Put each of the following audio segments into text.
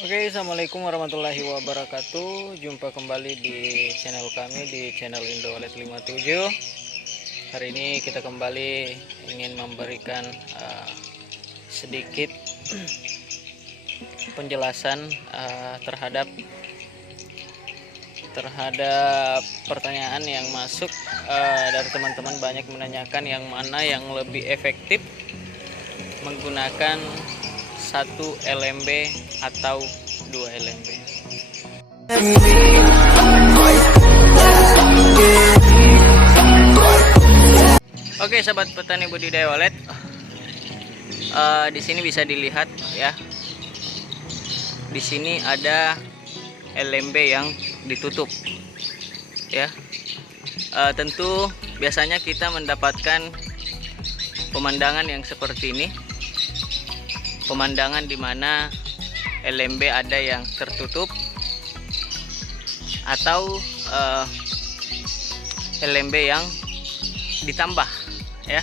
Oke, assalamualaikum warahmatullahi wabarakatuh. Jumpa kembali di channel kami, di channel Indo OLED 57. Hari ini kita kembali ingin memberikan sedikit penjelasan terhadap pertanyaan yang masuk dari teman-teman. Banyak menanyakan yang mana yang lebih efektif menggunakan 1 LMB atau 2 LMB. Oke, sahabat petani budidaya OLED, di sini bisa dilihat ya. Di sini ada LMB yang ditutup ya. Tentu biasanya kita mendapatkan pemandangan yang seperti ini. Pemandangan di mana LMB ada yang tertutup atau LMB yang ditambah ya.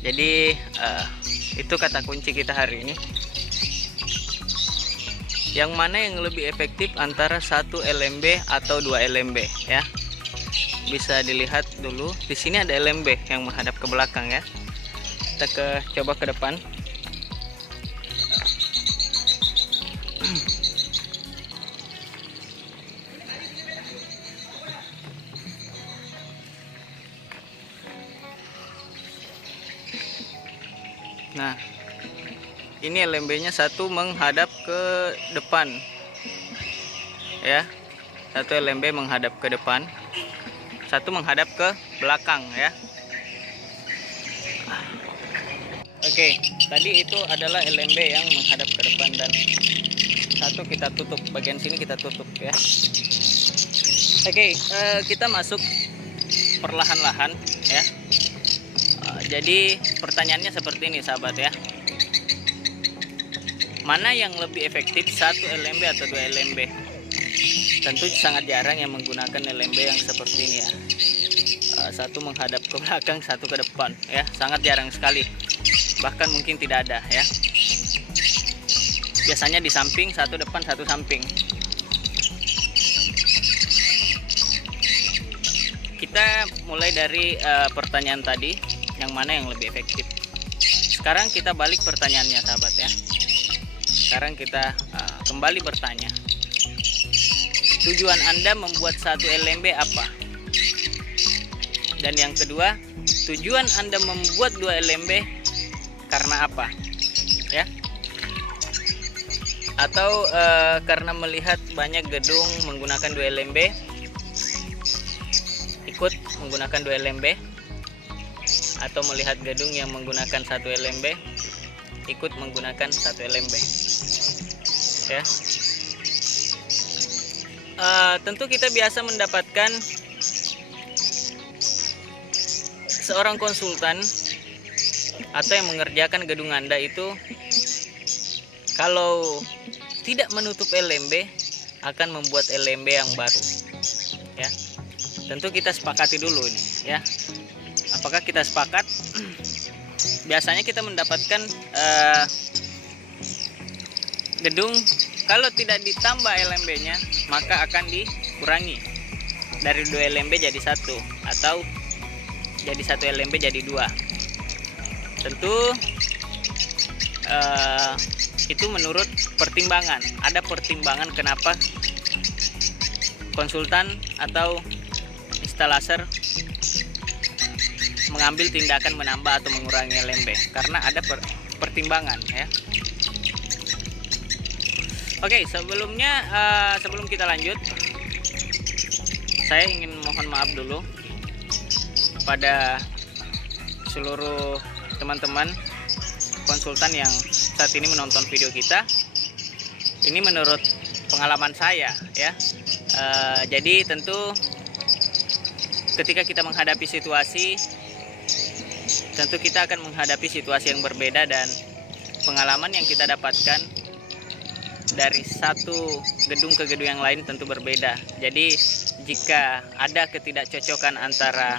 Jadi itu kata kunci kita hari ini. Yang mana yang lebih efektif antara 1 LMB atau 2 LMB ya. Bisa dilihat dulu di sini ada LMB yang menghadap ke belakang ya. Kita coba ke depan. Nah, ini LMB-nya satu menghadap ke depan ya. Satu LMB menghadap ke depan, satu menghadap ke belakang ya. Oke, tadi itu adalah LMB yang menghadap ke depan dan satu kita tutup, bagian sini kita tutup ya. Oke, kita masuk perlahan-lahan ya. Jadi pertanyaannya seperti ini sahabat ya. Mana yang lebih efektif, 1 LMB atau 2 LMB? Tentu sangat jarang yang menggunakan LMB yang seperti ini ya. Satu menghadap ke belakang, satu ke depan ya. Sangat jarang sekali. Bahkan mungkin tidak ada ya. Biasanya di samping, satu depan, satu samping. Kita mulai dari pertanyaan tadi, yang mana yang lebih efektif. Sekarang kita balik pertanyaannya sahabat ya. Sekarang kita kembali bertanya, tujuan Anda membuat 1 LMB apa? Dan yang kedua, tujuan Anda membuat 2 LMB karena apa ya? Atau karena melihat banyak gedung menggunakan 2 LMB, ikut menggunakan 2 LMB, atau melihat gedung yang menggunakan 1 LMB, ikut menggunakan 1 LMB ya. Tentu kita biasa mendapatkan seorang konsultan atau yang mengerjakan gedung Anda itu, kalau tidak menutup LMB akan membuat LMB yang baru ya. Tentu kita sepakati dulu ini ya. Apakah kita sepakat? Biasanya kita mendapatkan gedung kalau tidak ditambah LMB-nya maka akan dikurangi dari 2 LMB jadi 1 atau jadi 1 LMB jadi 2. Tentu itu menurut pertimbangan. Ada pertimbangan kenapa konsultan atau instalaser mengambil tindakan menambah atau mengurangi LMB, karena ada pertimbangan ya. Oke, sebelumnya sebelum kita lanjut, saya ingin mohon maaf dulu pada seluruh teman-teman konsultan yang saat ini menonton video kita. Ini menurut pengalaman saya ya. Jadi tentu ketika kita menghadapi situasi, tentu kita akan menghadapi situasi yang berbeda, dan pengalaman yang kita dapatkan dari satu gedung ke gedung yang lain tentu berbeda. Jadi jika ada ketidakcocokan antara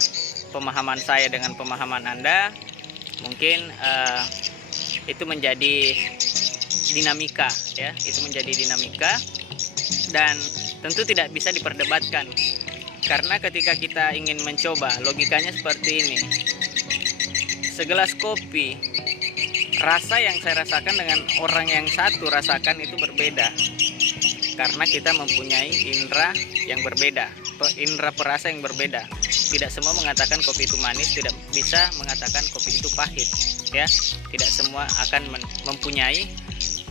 pemahaman saya dengan pemahaman Anda, mungkin itu menjadi dinamika ya, itu menjadi dinamika dan tentu tidak bisa diperdebatkan. Karena ketika kita ingin mencoba, logikanya seperti ini. Segelas kopi, rasa yang saya rasakan dengan orang yang satu rasakan itu berbeda. Karena kita mempunyai indera yang berbeda, indera perasa yang berbeda. Tidak semua mengatakan kopi itu manis, tidak bisa mengatakan kopi itu pahit, ya. Tidak semua akan mempunyai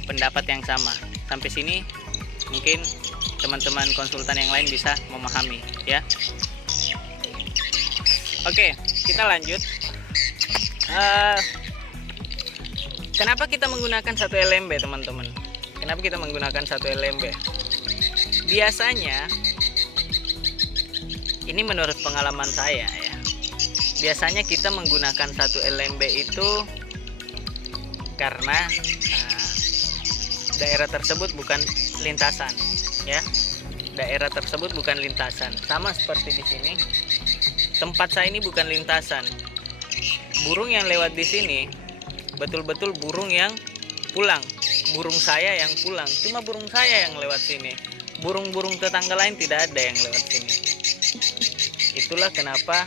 pendapat yang sama. Sampai sini mungkin teman-teman konsultan yang lain bisa memahami, ya. Oke, kita lanjut. Kenapa kita menggunakan 1 LMB, teman-teman? Kenapa kita menggunakan 1 LMB? Biasanya, ini menurut pengalaman saya ya, biasanya kita menggunakan 1 LMB itu karena daerah tersebut bukan lintasan, ya. Daerah tersebut bukan lintasan. Sama seperti di sini, tempat saya ini bukan lintasan. Burung yang lewat di sini betul-betul burung yang pulang. Burung saya yang pulang, cuma burung saya yang lewat sini. Burung-burung tetangga lain tidak ada yang lewat sini. Itulah kenapa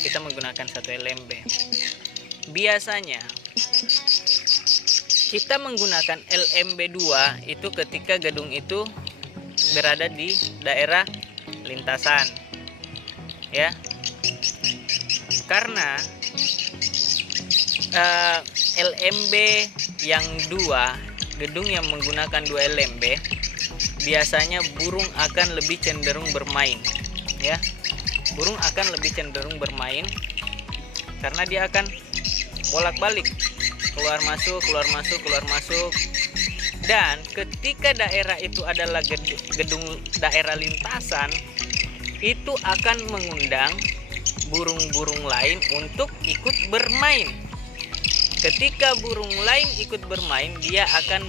kita menggunakan 1 LMB. Biasanya kita menggunakan LMB 2 itu ketika gedung itu berada di daerah lintasan, ya. Karena LMB yang 2, gedung yang menggunakan 2 LMB, biasanya burung akan lebih cenderung bermain, ya. Burung akan lebih cenderung bermain karena dia akan bolak-balik, keluar masuk, keluar masuk, keluar masuk. Dan ketika daerah itu adalah gedung daerah lintasan, itu akan mengundang burung-burung lain untuk ikut bermain. Ketika burung lain ikut bermain, dia akan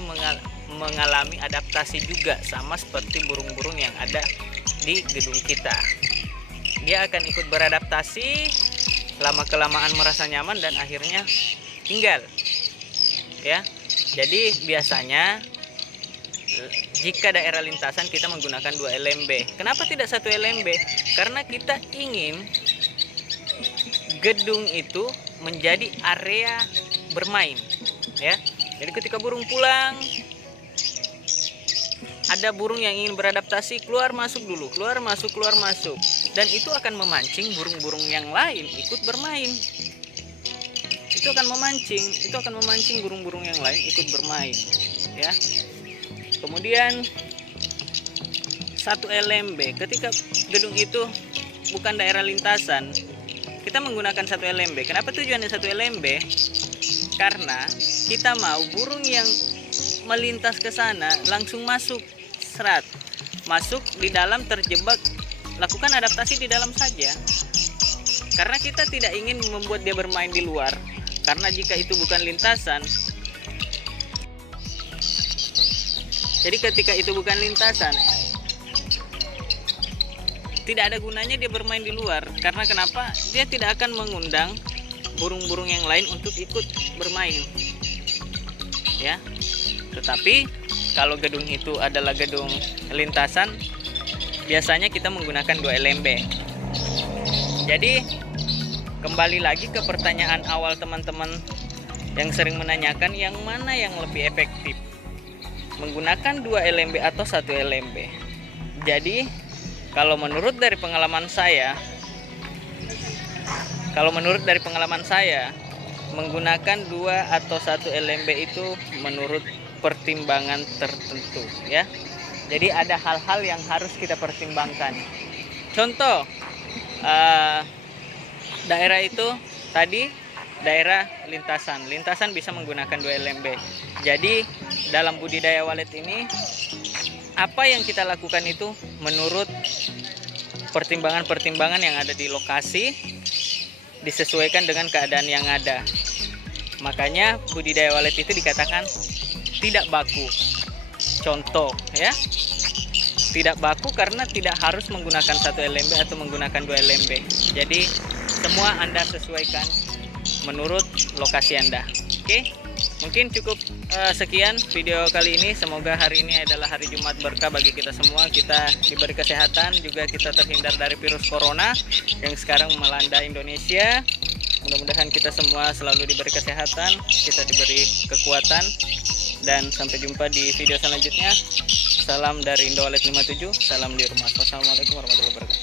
mengalami adaptasi juga, sama seperti burung-burung yang ada di gedung kita. Dia akan ikut beradaptasi, lama-kelamaan merasa nyaman dan akhirnya tinggal, ya. Jadi biasanya jika daerah lintasan kita menggunakan 2 LMB. Kenapa tidak 1 LMB? Karena kita ingin gedung itu menjadi area bermain, ya. Jadi ketika burung pulang, ada burung yang ingin beradaptasi, keluar masuk dulu, keluar masuk, keluar masuk, dan itu akan memancing burung-burung yang lain ikut bermain. Itu akan memancing burung-burung yang lain ikut bermain, ya. Kemudian 1 LMB, ketika gedung itu bukan daerah lintasan, kita menggunakan 1 LMB. Kenapa tujuannya 1 LMB? Karena kita mau burung yang melintas ke sana langsung masuk, serat, masuk di dalam, terjebak, lakukan adaptasi di dalam saja. Karena kita tidak ingin membuat dia bermain di luar. Karena jika itu bukan lintasan, jadi ketika itu bukan lintasan, tidak ada gunanya dia bermain di luar. Karena kenapa? Dia tidak akan mengundang burung-burung yang lain untuk ikut bermain, ya. Tetapi kalau gedung itu adalah gedung lintasan, biasanya kita menggunakan 2 LMB. Jadi kembali lagi ke pertanyaan awal teman-teman yang sering menanyakan yang mana yang lebih efektif, menggunakan 2 LMB atau 1 LMB. Jadi kalau menurut dari pengalaman saya, menggunakan 2 atau 1 LMB itu menurut pertimbangan tertentu, ya. Jadi ada hal-hal yang harus kita pertimbangkan. Contoh, daerah itu tadi daerah lintasan bisa menggunakan 2 LMB. Jadi dalam budidaya walet ini, apa yang kita lakukan itu menurut pertimbangan-pertimbangan yang ada di lokasi, disesuaikan dengan keadaan yang ada. Makanya budidaya walet itu dikatakan tidak baku. Contoh, ya, tidak baku karena tidak harus menggunakan 1 LMB atau menggunakan 2 LMB. Jadi semua Anda sesuaikan menurut lokasi Anda. Oke? Mungkin cukup sekian video kali ini. Semoga hari ini adalah hari Jumat berkah bagi kita semua. Kita diberi kesehatan, juga kita terhindar dari virus corona yang sekarang melanda Indonesia. Mudah-mudahan kita semua selalu diberi kesehatan, kita diberi kekuatan, dan sampai jumpa di video selanjutnya. Salam dari Indowalet 57, salam di rumah. Wassalamualaikum warahmatullahi wabarakatuh.